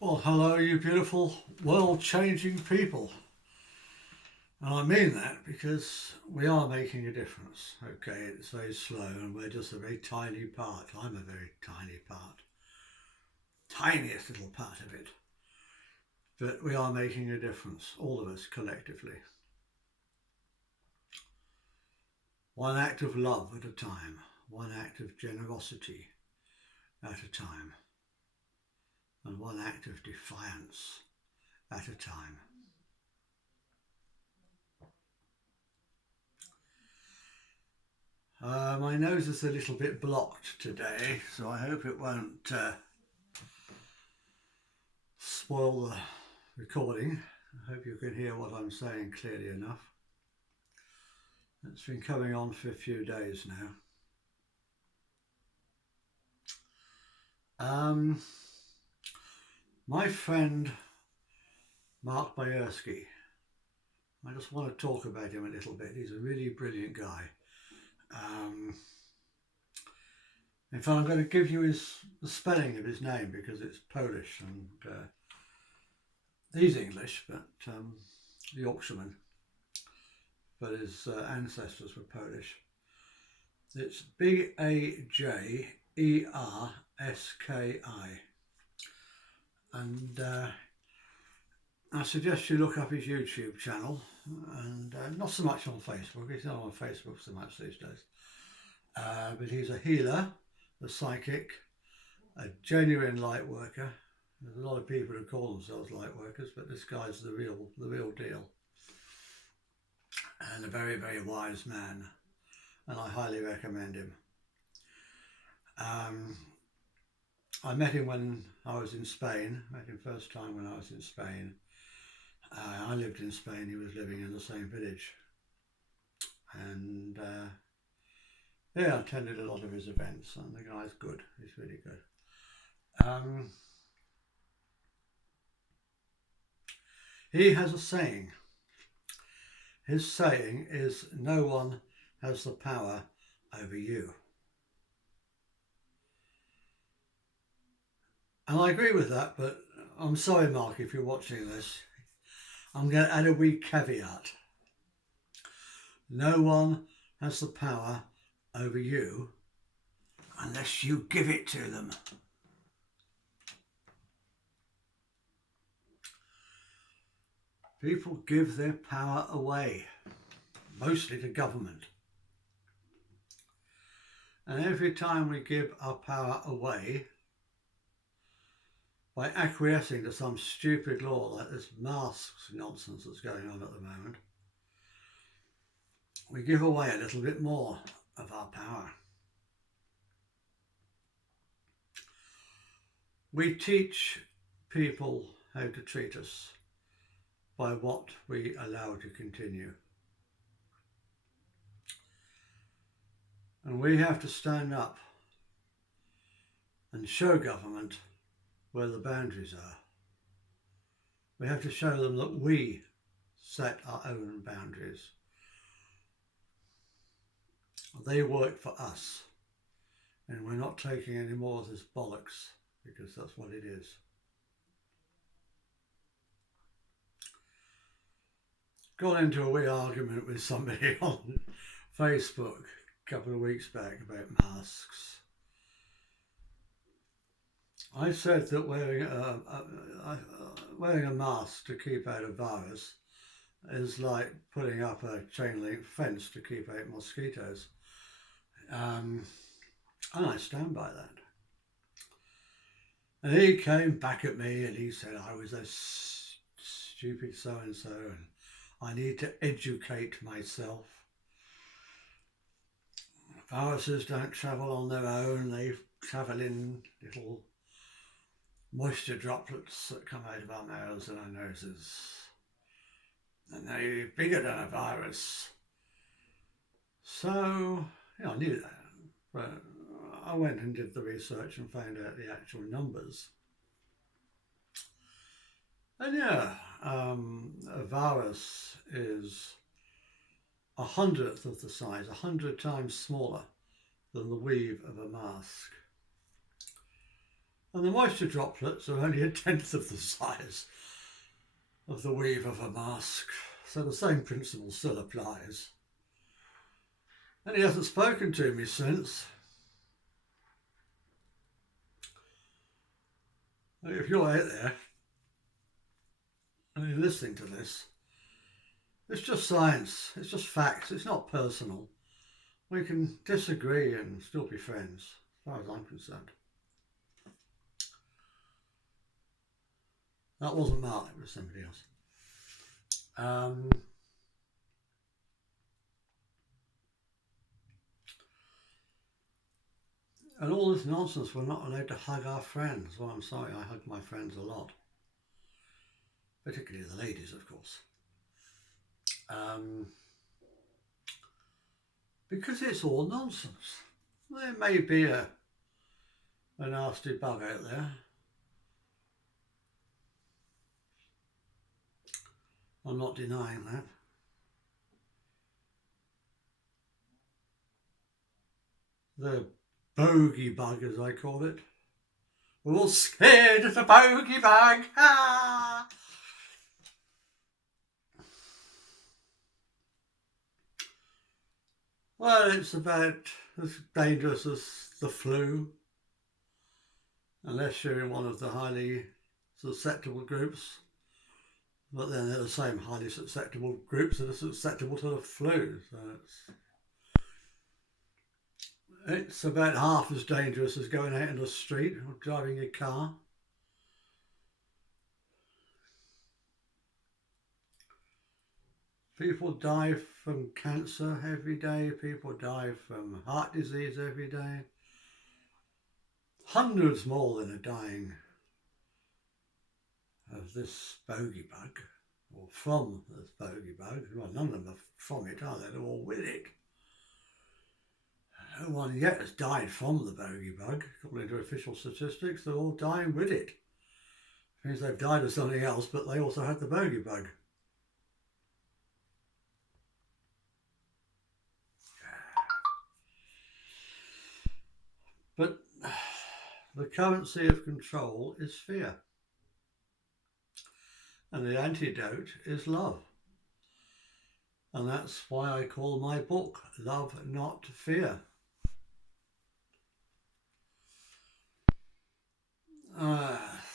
Well, hello, you beautiful, world changing people. And I mean that because we are making a difference. Okay, it's very slow and we're just a very tiny part. I'm a very tiny part, tiniest little part of it. But we are making a difference, all of us collectively. One act of love at a time, one act of generosity at a time, and one act of defiance at a time. My nose is a little bit blocked today, so I hope it won't spoil the recording. I hope you can hear what I'm saying clearly enough. It's been coming on for a few days now. My friend Mark Bayersky, I just want to talk about him a little bit. He's a really brilliant guy. Um, in fact, I'm going to give you the spelling of his name because it's Polish and he's English, but Yorkshireman, but his ancestors were Polish. It's Bajerski, and I suggest you look up his YouTube channel, and not so much on Facebook. He's not on Facebook so much these days, but he's a healer, a psychic, a genuine light worker. There's a lot of people who call themselves light workers, but this guy's the real deal, and a very, very wise man, and I highly recommend him. I met him when I was in Spain. Met him first time when I was in Spain. I lived in Spain. He was living in the same village, and yeah, I attended a lot of his events. And the guy's good. He's really good. He has a saying. His saying is, "No one has the power over you." And I agree with that, but I'm sorry, Mark, if you're watching this. I'm going to add a wee caveat. No one has the power over you unless you give it to them. People give their power away, mostly to government. And every time we give our power away, by acquiescing to some stupid law like this masks nonsense that's going on at the moment, we give away a little bit more of our power. We teach people how to treat us by what we allow to continue. And we have to stand up and show government where the boundaries are. We have to show them that we set our own boundaries. They work for us, and we're not taking any more of this bollocks, because that's what it is. Got into a wee argument with somebody on Facebook a couple of weeks back about masks. I said that wearing a mask to keep out a virus is like putting up a chain link fence to keep out mosquitoes. And I stand by that. And he came back at me and he said I was a stupid so-and-so and I need to educate myself. Viruses don't travel on their own, they travel in little moisture droplets that come out of our mouths and our noses. And they're bigger than a virus. So, yeah, I knew that. But I went and did the research and found out the actual numbers. And yeah, a virus is 1/100th of the size, 100 times smaller than the weave of a mask. And the moisture droplets are only a tenth of the size of the weave of a mask. So the same principle still applies. And he hasn't spoken to me since. If you're out there and you're listening to this, it's just science, it's just facts, it's not personal. We can disagree and still be friends, as far as I'm concerned. That wasn't Mark, it was somebody else. And all this nonsense, we're not allowed to hug our friends. Well, I'm sorry, I hug my friends a lot. Particularly the ladies, of course. Because it's all nonsense. There may be a nasty bug out there. I'm not denying that. The bogey bug, as I call it. We're all scared of the bogey bug. Ah! Well, it's about as dangerous as the flu, unless you're in one of the highly susceptible groups. But then they're the same highly susceptible groups that are susceptible to the flu. So it's about half as dangerous as going out in the street or driving a car. People die from cancer every day. People die from heart disease every day. Hundreds more than are dying of this bogey bug, or from this bogey bug. Well, none of them are from it, are they? They're all with it. No one yet has died from the bogey bug. According to official statistics, they're all dying with it. It means they've died of something else, but they also had the bogey bug. But the currency of control is fear. And the antidote is love. And that's why I call my book Love Not Fear.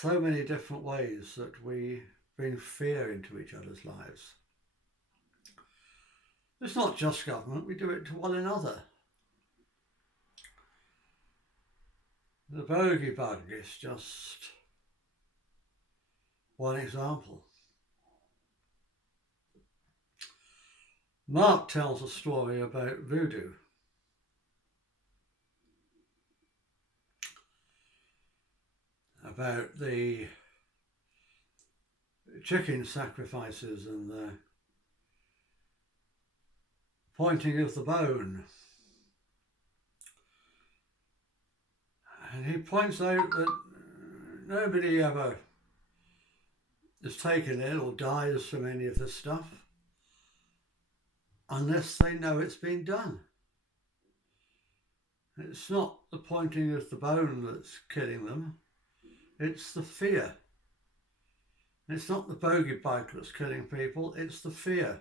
So many different ways that we bring fear into each other's lives. It's not just government, we do it to one another. The bogey bug is just one example. Mark tells a story about voodoo. About the chicken sacrifices and the pointing of the bone. And he points out that nobody ever is taken ill or dies from any of this stuff unless they know it's been done. It's not the pointing of the bone that's killing them, it's the fear. It's not the bogey bug that's killing people, it's the fear.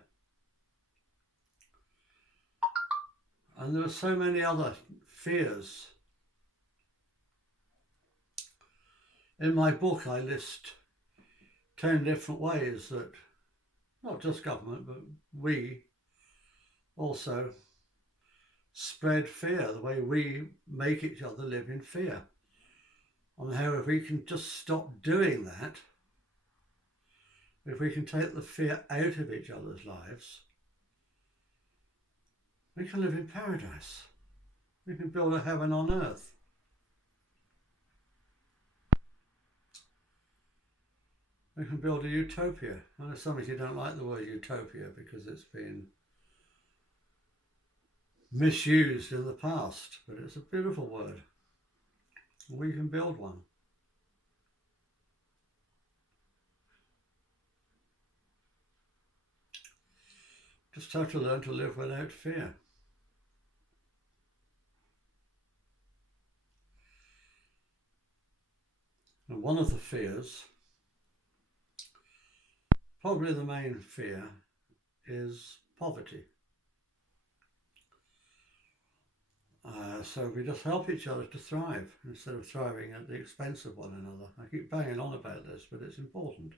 And there are so many other fears. In my book, I list 10 different ways that not just government, but we also spread fear, the way we make each other live in fear. And how if we can just stop doing that, if we can take the fear out of each other's lives, we can live in paradise. We can build a heaven on earth. We can build a utopia. I know some of you don't like the word utopia because it's been misused in the past, but it's a beautiful word. We can build one. Just have to learn to live without fear. one of the fears, probably the main fear, is poverty. So we just help each other to thrive instead of thriving at the expense of one another. I keep banging on about this, but it's important.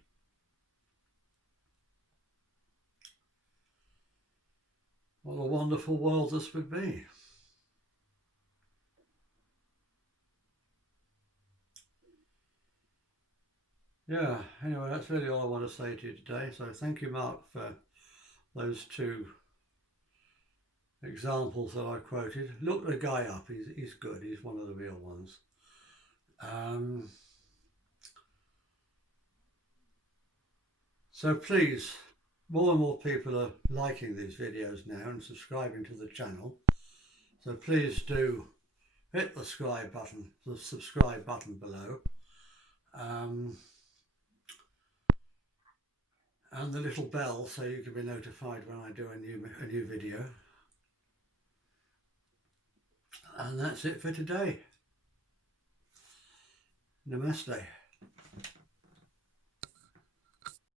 What a wonderful world this would be. Yeah, anyway, that's really all I want to say to you today. So thank you, Mark, for those two examples that I quoted. Look the guy up, he's good, he's one of the real ones. So please, more and more people are liking these videos now and subscribing to the channel. So please do hit the subscribe button below. And the little bell so you can be notified when I do a new video. And that's it for today. Namaste.